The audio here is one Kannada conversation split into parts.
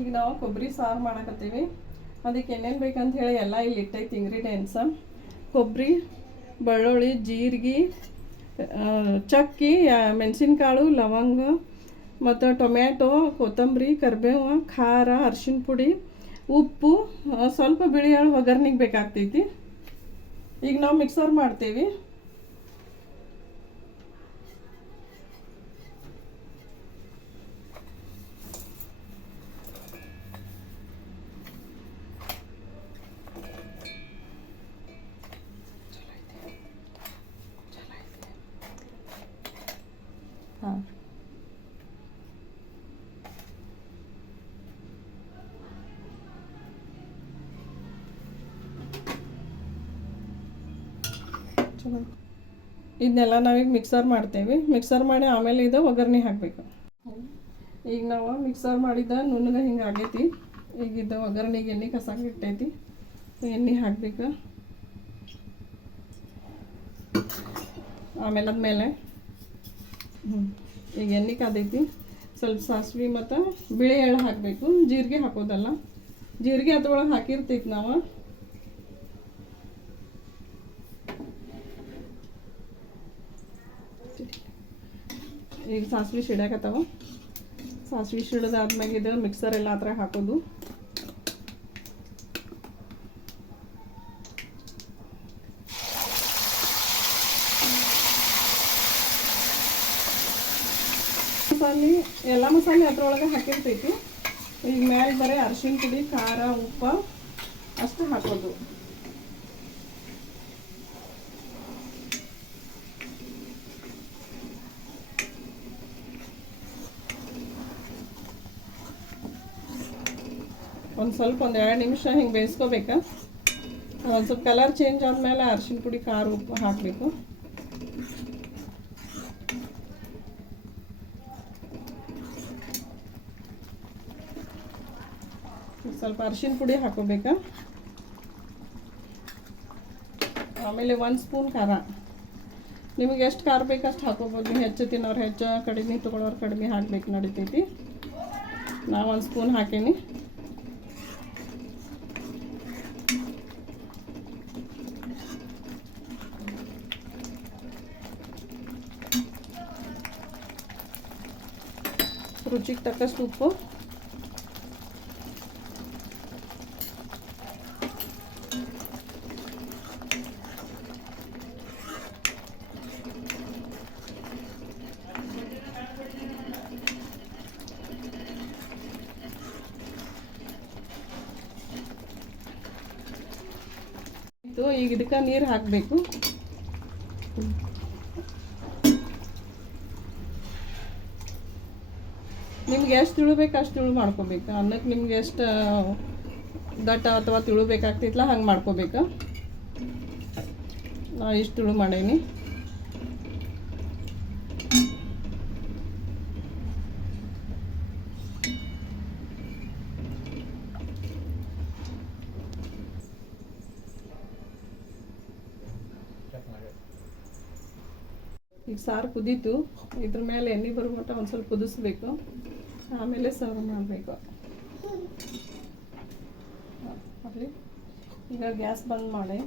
ಈಗ ನಾವು ಕೊಬ್ಬರಿ ಸಾರು ಮಾಡಕತ್ತೀವಿ. ಅದಕ್ಕೆ ಏನೇನು ಬೇಕಂತ ಹೇಳಿ ಎಲ್ಲ ಇಲ್ಲಿ ಇಟ್ಟೈತಿ ಇಂಗ್ರೀಡಿಯೆಂಟ್ಸ. ಕೊಬ್ಬರಿ, ಬೆಳ್ಳುಳ್ಳಿ, ಜೀರಿಗೆ, ಚಕ್ಕಿ, ಮೆಣಸಿನ್ಕಾಳು, ಲವಂಗ ಮತ್ತು ಟೊಮ್ಯಾಟೊ, ಕೊತ್ತಂಬರಿ, ಕರಿಬೇವು, ಖಾರ, ಅರಿಶಿನ ಪುಡಿ, ಉಪ್ಪು, ಸ್ವಲ್ಪ ಬಿಳಿ ಎಳ್ಳು ಒಗ್ಗರ್ನಿಗೆ ಬೇಕಾಗ್ತೈತಿ. ಈಗ ನಾವು ಮಿಕ್ಸರ್ ಮಾಡ್ತೀವಿ. ಹಾಂ, ಚಲೋ. ಇದನ್ನೆಲ್ಲ ನಾವೀಗ ಮಿಕ್ಸರ್ ಮಾಡ್ತೇವೆ. ಮಿಕ್ಸರ್ ಮಾಡಿ ಆಮೇಲೆ ಇದು ಒಗ್ಗರಣೆ ಹಾಕಬೇಕು. ಈಗ ನಾವು ಮಿಕ್ಸರ್ ಮಾಡಿದ ನುಣ್ಣಗೆ ಹಿಂಗೆ ಆಗೈತಿ. ಈಗ ಇದು ಒಗ್ಗರಣೆಗೆ ಎಣ್ಣೆ ಕಸಾಗಿ ಇಟ್ಟೈತಿ. ಎಣ್ಣೆ ಹಾಕಬೇಕು. ಆಮೇಲೆ ಆದಮೇಲೆ ಈಗ ಎಣ್ಣೆ ಕಾದೈತಿ. ಸ್ವಲ್ಪ ಸಾಸಿವೆ ಮತ್ತು ಬಿಳಿ ಎಳ್ಳು ಹಾಕಬೇಕು. ಜೀರಿಗೆ ಹಾಕೋದಲ್ಲ, ಜೀರಿಗೆ ಅದ್ರೊಳಗೆ ಹಾಕಿರ್ತೈತಿ ನಾವು. ಈಗ ಸಾಸಿವೆ ಸಿಡ್ಯಾಕತ್ತವ. ಸಾಸಿವೆ ಸಿಡಿದಾದ್ಮೇಲೆ ಇದು ಮಿಕ್ಸರ್ ಎಲ್ಲ ಆ ಥರ ಹಾಕೋದು. ಮಸಾಲೆ ಎಲ್ಲ ಮಸಾಲೆ ಅದ್ರೊಳಗೆ ಹಾಕಿರ್ತೈತಿ. ಈಗ ಮೇಲೆ ಬರೀ ಅರಿಶಿನ ಪುಡಿ, ಖಾರ, ಉಪ್ಪು ಅಷ್ಟು ಹಾಕೋದು. ಒಂದು 2 ನಿಮಿಷ ಹಿಂಗೆ ಬೇಯಿಸ್ಕೋಬೇಕಾ. ಒಂದು ಸ್ವಲ್ಪ ಕಲರ್ ಚೇಂಜ್ ಆದಮೇಲೆ ಅರಿಶಿನ ಪುಡಿ, ಖಾರ, ಉಪ್ಪು ಹಾಕಬೇಕು. ಸ್ವಲ್ಪ ಅರಿಶಿನ ಪುಡಿ ಹಾಕೋಬೇಕಾ. ಆಮೇಲೆ 1 ಸ್ಪೂನ್ ಖಾರ. ನಿಮಗೆ ಎಷ್ಟು ಖಾರ ಬೇಕು ಅಷ್ಟು ಹಾಕೋಬೋದು. ನೀವು ಹೆಚ್ಚು ತಿನ್ನೋರು ಹೆಚ್ಚು, ಕಡಿಮೆ ತೊಗೊಳೋರು ಕಡಿಮೆ ಹಾಕಬೇಕು, ನಡಿತೈತಿ. ನಾ 1 ಸ್ಪೂನ್ ಹಾಕೀನಿ. ರುಚಿಗೆ ತಕ್ಕಷ್ಟು ಉಪ್ಪು. ಈಗ ಇದಕ್ಕೆ ನೀರು ಹಾಕಬೇಕು. ನಿಮ್ಗೆ ಎಷ್ಟು ತಿಳುಬೇಕು ಅಷ್ಟು ತಿಳು ಮಾಡ್ಕೋಬೇಕು. ಅನ್ನಕ್ಕೆ ನಿಮ್ಗೆ ಎಷ್ಟು ದಟ್ಟ ಅಥವಾ ತಿಳು ಬೇಕಾಗ್ತೈತಲ್ಲ ಹಂಗೆ ಮಾಡ್ಕೋಬೇಕು. ನಾ ಇಷ್ಟು ತಿಳು ಮಾಡೀನಿ. ಈಗ ಸಾರು ಕುದೀತು. ಇದ್ರ ಮೇಲೆ ಎಣ್ಣೆ ಬರುಮಟ್ಟ ಒಂದು ಸ್ವಲ್ಪ ಕುದಿಸ್ಬೇಕು. ಆಮೇಲೆ ಸರ್ವ್ ಮಾಡಬೇಕು. ಅಲ್ಲಿ ಈಗ ಗ್ಯಾಸ್ ಬಂದ್ ಮಾಡಿ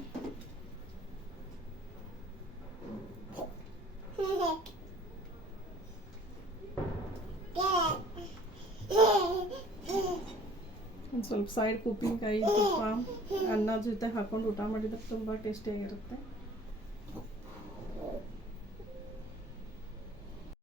ಒಂದು ಸ್ವಲ್ಪ ಸೈಡ್ ಉಪ್ಪಿನಕಾಯಿ, ತುಪ್ಪ, ಅನ್ನ ಜೊತೆ ಹಾಕೊಂಡು ಊಟ ಮಾಡಿದ್ರೆ ತುಂಬ ಟೇಸ್ಟಿಯಾಗಿರುತ್ತೆ.